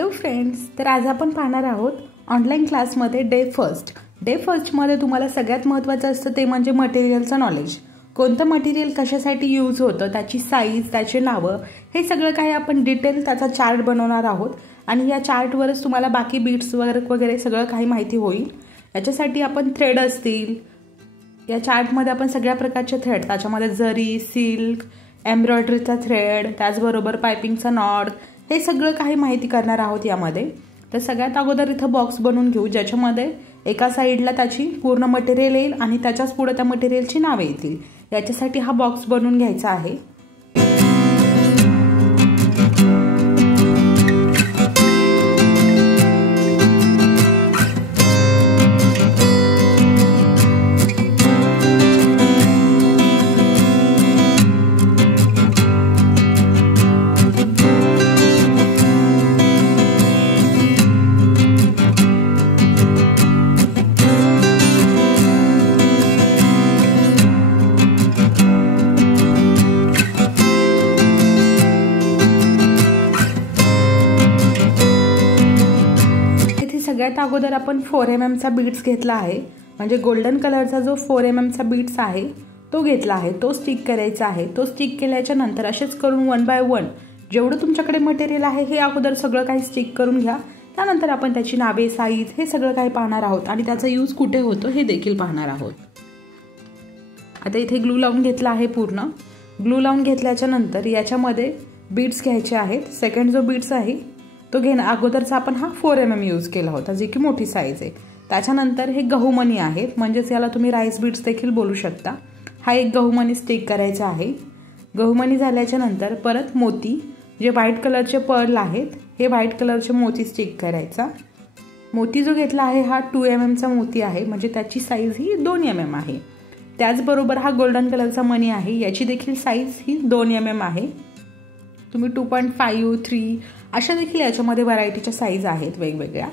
Hello friends, तर आज आपण पाहणार आहोत ऑनलाईन क्लासमध्ये डे फर्स्टमध्ये तुम्हाला सगळ्यात महत्त्वाचं असतं ते म्हणजे मटेरियलचं नॉलेज. कोणतं मटेरियल कशासाठी यूज होतं, त्याची साईज, त्याचे नावं, हे सगळं काही आपण डिटेल त्याचा चार्ट बनवणार आहोत आणि या चार्टवरच तुम्हाला बाकी बीट्स वगैरे सगळं काही माहिती होईल. याच्यासाठी आपण थ्रेड असतील, या चार्टमध्ये आपण सगळ्या प्रकारचे थ्रेड, त्याच्यामध्ये जरी, सिल्क, एम्ब्रॉयडरीचा थ्रेड, त्याचबरोबर पायपिंगचा नॉड, हे सगळं काही माहिती करणार आहोत यामध्ये. तर सगळ्यात अगोदर इथं बॉक्स बनवून घेऊ, ज्याच्यामध्ये एका साईडला त्याची पूर्ण मटेरियल येईल आणि त्याच्याच पुढे त्या मटेरियलची नावे येतील. याच्यासाठी हा बॉक्स बनवून घ्यायचा आहे. सगळ्यात अगोदर आपण 4 mm चा बीट्स घेतला आहे, म्हणजे गोल्डन कलरचा जो 4 mm चा बीट्स आहे तो घेतला आहे. तो स्टिक करायचा आहे. तो स्टिक केल्याच्या नंतर असेच करून 1 by 1 जेवढं तुमच्याकडे मटेरियल आहे हे अगोदर सगळं काही स्टिक करून घ्या. त्यानंतर आपण त्याची नावे, साईज हे सगळं काही पाहणार आहोत आणि त्याचा यूज कुठे होतो हे देखील पाहणार आहोत. आता इथे ग्लू लावून घेतला आहे. पूर्ण ग्लू लावून घेतल्याच्या नंतर याच्यामध्ये बीट्स घ्यायचे आहेत. सेकंड जो बीट्स आहे तो घेणं, अगोदरचा आपण हा 4 mm यूज केला होता, जी की मोठी साईज आहे. त्याच्यानंतर हे गहूमणी आहेत, म्हणजेच याला तुम्ही राईस बीट्स देखील बोलू शकता. हा एक गहूमणी स्टिक करायचा आहे. गहूमणी झाल्याच्या नंतर परत मोती, जे व्हाईट कलरचे पर्ल आहेत, हे व्हाईट कलरचे मोती स्टिक करायचा. मोती जो घेतला आहे हा 2 mm चा मोती आहे, म्हणजे त्याची साईज ही 2 mm आहे. त्याचबरोबर हा गोल्डन कलरचा मणी आहे, याची देखील साईज ही 2 mm आहे. तुम्ही 2.5, 3 अशा देखील याच्यामध्ये व्हरायटीच्या साईज आहेत वेगवेगळ्या.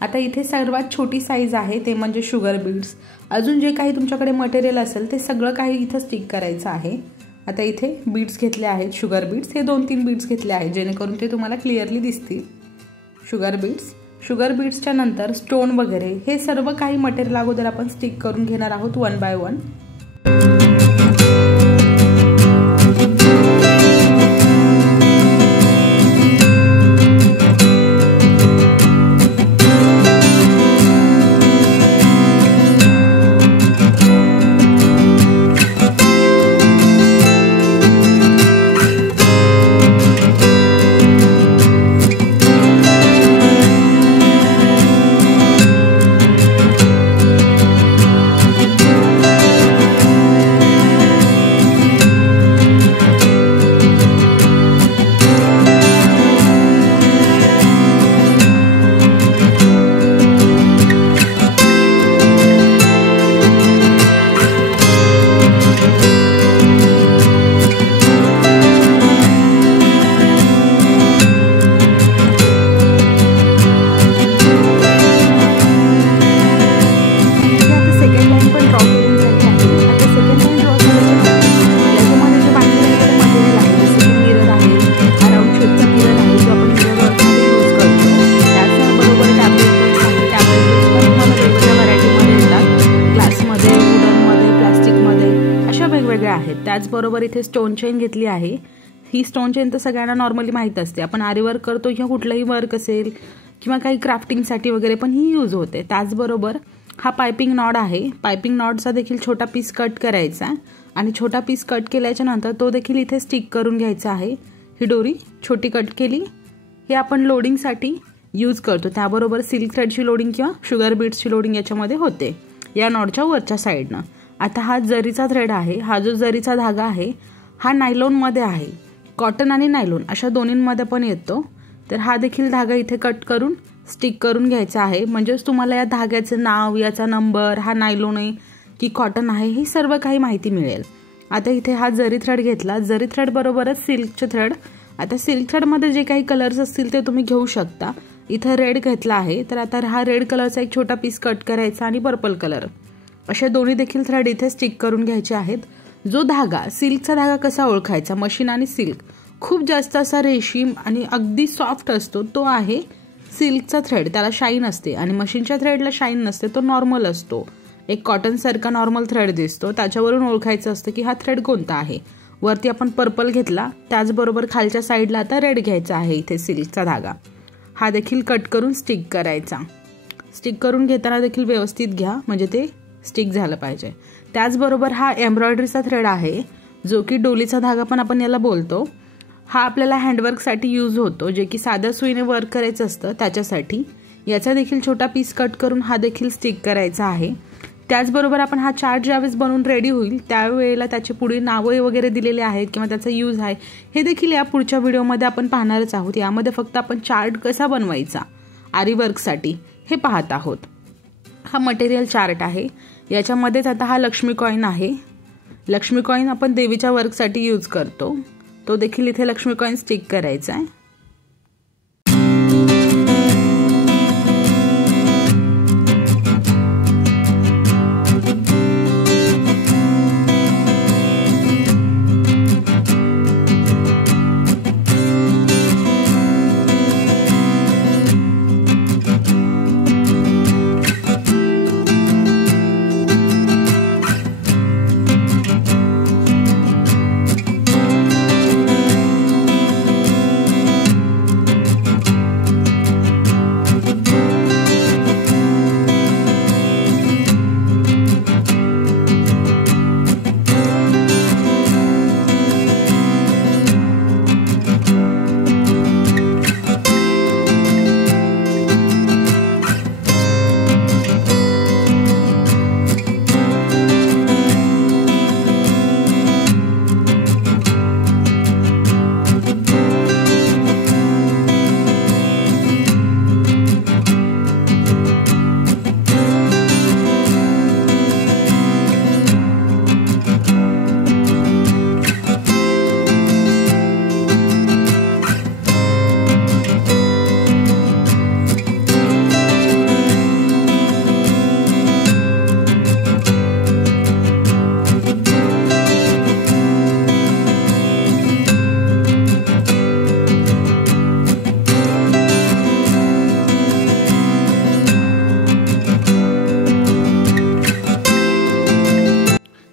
आता इथे सर्वात छोटी साईज आहे ते म्हणजे शुगर बीड्स. अजून जे काही तुमच्याकडे मटेरियल असेल ते सगळं काही इथं स्टिक करायचं आहे. आता इथे बीड्स घेतले आहेत, शुगर बीड्स. हे 2-3 बीड्स घेतले आहेत जेणेकरून ते तुम्हाला क्लिअरली दिसतील. शुगर बीड्सच्या नंतर स्टोन वगैरे हे सर्व काही मटेरियल अगोदर आपण स्टिक करून घेणार आहोत 1 by 1. त्याचबरोबर इथे स्टोन चेन घेतली आहे. ही स्टोन चेन तर सगळ्यांना नॉर्मली माहीत असते. आपण आरी वर्क करतो किंवा कुठलंही वर्क असेल किंवा काही क्राफ्टिंगसाठी वगैरे पण ही यूज होते. त्याचबरोबर हा पायपिंग नॉड आहे. पायपिंग नॉडचा देखील छोटा पीस कट करायचा आणि छोटा पीस कट केल्याच्या नंतर तो देखील इथे स्टिक करून घ्यायचा आहे. ही दोरी छोटी कट केली, हे आपण लोडिंगसाठी यूज करतो. त्याबरोबर सिल्क थ्रेडची लोडिंग किंवा शुगर बीड्सची लोडिंग याच्यामध्ये होते या नॉडच्या वरच्या साईडनं. आता हा जरीचा थ्रेड आहे. हा जो जरीचा धागा आहे हा नायलॉनमध्ये आहे. कॉटन आणि नायलॉन अशा दोन्हींमध्ये पण येतो. तर हा देखील धागा इथे कट करून स्टिक करून घ्यायचा आहे. म्हणजेच तुम्हाला या धाग्याचं नाव, याचा नंबर, हा नायलॉन आहे की कॉटन आहे, ही सर्व काही माहिती मिळेल. आता इथे हा जरी थ्रेड घेतला. जरी थ्रेड बरोबरच सिल्कचे थ्रेड. आता सिल्क थ्रेडमध्ये जे काही कलर्स असतील ते तुम्ही घेऊ शकता. इथं रेड घेतला आहे, तर आता हा रेड कलरचा एक छोटा पीस कट करायचा आणि पर्पल कलर, असे दोन्ही देखील थ्रेड इथे स्टिक करून घ्यायचे आहेत. जो धागा, सिल्कचा धागा कसा ओळखायचा, मशीन आणि सिल्क खूप जास्त असा रेशीम आणि अगदी सॉफ्ट असतो, तो आहे सिल्कचा थ्रेड त्याला शाईन असते आणि मशीनच्या थ्रेडला शाईन नसते, तो नॉर्मल असतो, एक कॉटनसारखा नॉर्मल थ्रेड दिसतो, त्याच्यावरून ओळखायचं असतं की हा थ्रेड कोणता आहे. वरती आपण पर्पल घेतला, त्याचबरोबर खालच्या साईडला आता रेड घ्यायचा आहे. इथे सिल्कचा धागा हा देखील कट करून स्टिक करायचा. स्टिक करून घेताना देखील व्यवस्थित घ्या, म्हणजे ते स्टिक झालं पाहिजे. त्याचबरोबर हा एम्ब्रॉयडरीचा थ्रेड आहे, जो की डोलीचा धागा पण आपण याला बोलतो. हा आपल्याला हँडवर्कसाठी यूज होतो, जे की साध्या सुईने वर्क करायचं असतं त्याच्यासाठी. याचा देखील छोटा पीस कट करून हा देखील स्टिक करायचा आहे. त्याचबरोबर आपण हा चार्ट ज्यावेळेस बनवून रेडी होईल त्यावेळेला त्याचे पुढे नावं वगैरे दिलेले आहेत किंवा त्याचा यूज आहे हे देखील या पुढच्या व्हिडिओमध्ये आपण पाहणारच आहोत. यामध्ये फक्त आपण चार्ट कसा बनवायचा आरी वर्कसाठी हे पाहत आहोत. हा मटेरियल चार्ट आहे. याच्यामध्येच आता हा लक्ष्मी कॉईन आहे. लक्ष्मी कॉईन आपण देवीच्या वर्कसाठी यूज करतो, तो देखील इथे लक्ष्मी कॉईन स्टिक करायचा आहे.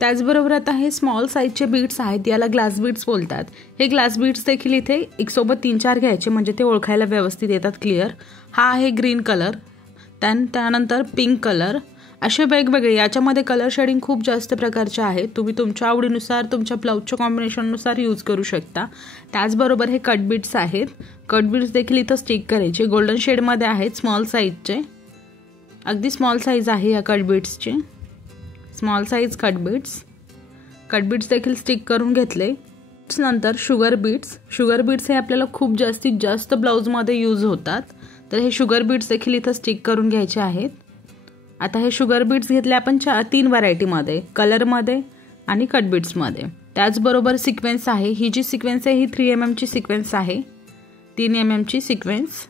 त्याचबरोबर आता हे स्मॉल साईजचे बीड्स आहेत, याला ग्लास बीड्स बोलतात. हे ग्लास बीड्स देखील इथे एक सोबत 3-4 घ्यायचे, म्हणजे ते ओळखायला व्यवस्थित येतात, क्लिअर. हा आहे ग्रीन कलर, त्यानंतर पिंक कलर, असे वेगवेगळे. याच्यामध्ये कलर शेडिंग खूप जास्त प्रकारचे आहेत, तुम्ही तुमच्या आवडीनुसार तुमच्या ब्लाऊजच्या कॉम्बिनेशननुसार यूज करू शकता. त्याचबरोबर हे कट बीड्स आहेत. कट बीड्स देखील इथं स्टिक करायचे, गोल्डन शेडमध्ये आहेत, स्मॉल साईजचे, अगदी स्मॉल साईज आहे या कट बीड्सची. स्मॉल साईज कट बीड्स देखील स्टिक करून घेतले. नंतर शुगर बीड्स हे आपल्याला खूप जास्तीत जास्त ब्लाऊजमध्ये यूज होतात, तर हे शुगर बीड्स देखील इथं स्टिक करून घ्यायचे आहेत. आता हे शुगर बीड्स घेतले आपण 3 व्हरायटीमध्ये, कलरमध्ये आणि कट बीड्समध्ये. त्याचबरोबर सिक्वेन्स आहे. ही जी सिक्वेन्स आहे ही 3 mm ची सिक्वेन्स आहे, 3 mm ची सिक्वेन्स.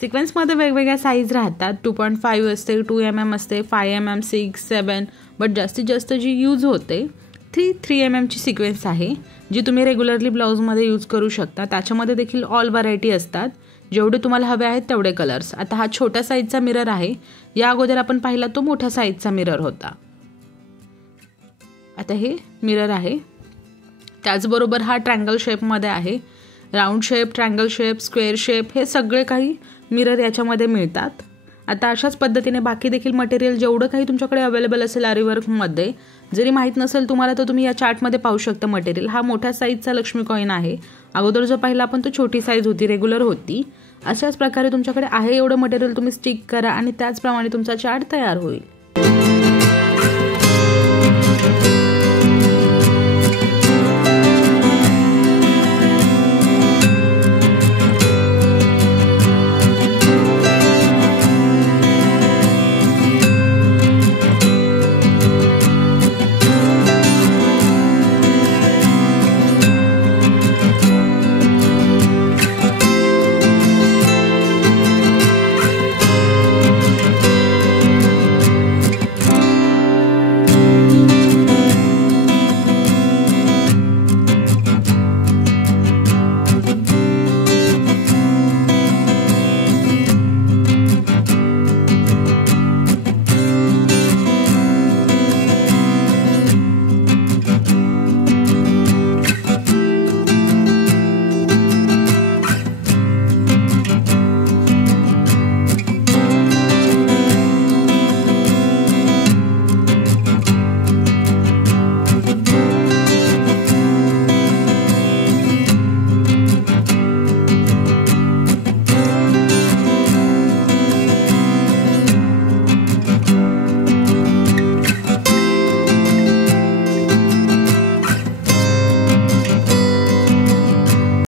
सिक्वेन्समध्ये वेगवेगळ्या साईज राहतात, 2.5 असते, 2 mm असते, 5 mm, 6, 7, बट जास्तीत जास्त जी यूज होते ती 3 mm ची सिक्वेन्स आहे, जी तुम्ही रेग्युलरली ब्लाऊजमध्ये यूज करू शकता. त्याच्यामध्ये देखील ऑल व्हरायटी असतात, जेवढे तुम्हाला हवे आहेत तेवढे कलर्स. आता हा छोट्या साईजचा मिरर आहे, या अगोदर आपण पाहिला तो मोठ्या साईजचा मिरर होता. आता हे मिरर आहे. त्याचबरोबर हा ट्रायंगल शेपमध्ये आहे, round shape, triangle shape, square shape, हे सगळे काही मिरर याच्यामध्ये मिळतात. आता अशाच पद्धतीने बाकी देखील मटेरियल जेवढं काही तुमच्याकडे अवेलेबल असेल आरीवर्कमध्ये, जरी माहीत नसेल तुम्हाला तर तुम्ही या चार्टमध्ये पाहू शकता मटेरियल. हा मोठ्या साईजचा लक्ष्मी कॉईन आहे, अगोदर जो पाहिला आपण तो छोटी साईज होती, रेग्युलर होती. अशाच प्रकारे तुमच्याकडे आहे एवढं मटेरियल तुम्ही स्टिक करा आणि त्याचप्रमाणे तुमचा चार्ट तयार होईल.